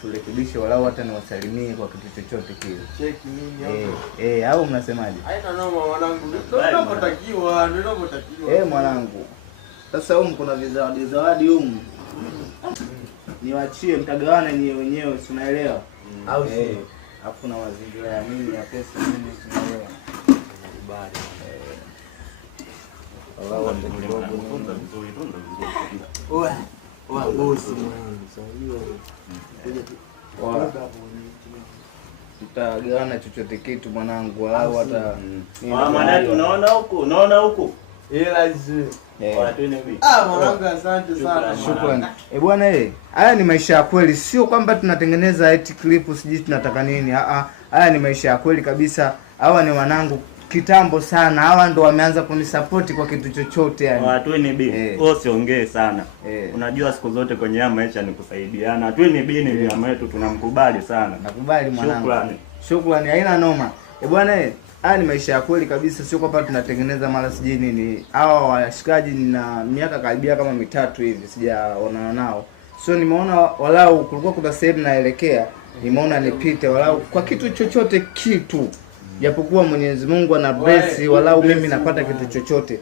turekebishe walau hata niwasalimie kwa kitu chochote kile. Cheki nini hapo? Au mnasemaje? Haina noma mwanangu. Ndio mwanangu. Sasa kuna zawadi humu. Niwaachie mtagawana wenyewe, si unaelewa? Au si? Hakuna mazingira ya mimi ya pesa mimi, si unaelewa? Nakubali. Allah atakufunza vizuri tu ndo vizuri. Oa bosi mwanangu. Tutagawana chochote kitu mwanangu, au hata mwanangu unaona huko? Ila hizi. Mwanangu asante sana. Shukrani. Bwana haya ni maisha ya kweli, sio kwamba tunatengeneza eti clip sijui tunataka nini. Haya ni maisha ya kweli kabisa. Hawa ni wanangu kitambo sana. Hawa ndo wameanza kunisupport kwa kitu chochote yani. Watu ni bini. Usiongee sana. Unajua siku zote kwenye haya maisha ni kusaidiana. Watu ni bini jamaa yetu tunamkubali sana. Nakubali mwanangu. Shukrani. Haina noma. Bwana haya ni maisha ya kweli kabisa, sio kwamba tunatengeneza mara sijui nini. Hawa washikaji nina miaka karibia kama 3 hivi sijaonana nao. So nimeona walau kulikuwa kuna sehemu naelekea, nimeona nipite walau kwa kitu chochote kitu. Japokuwa Mwenyezi Mungu ana bless walau mimi napata kitu chochote.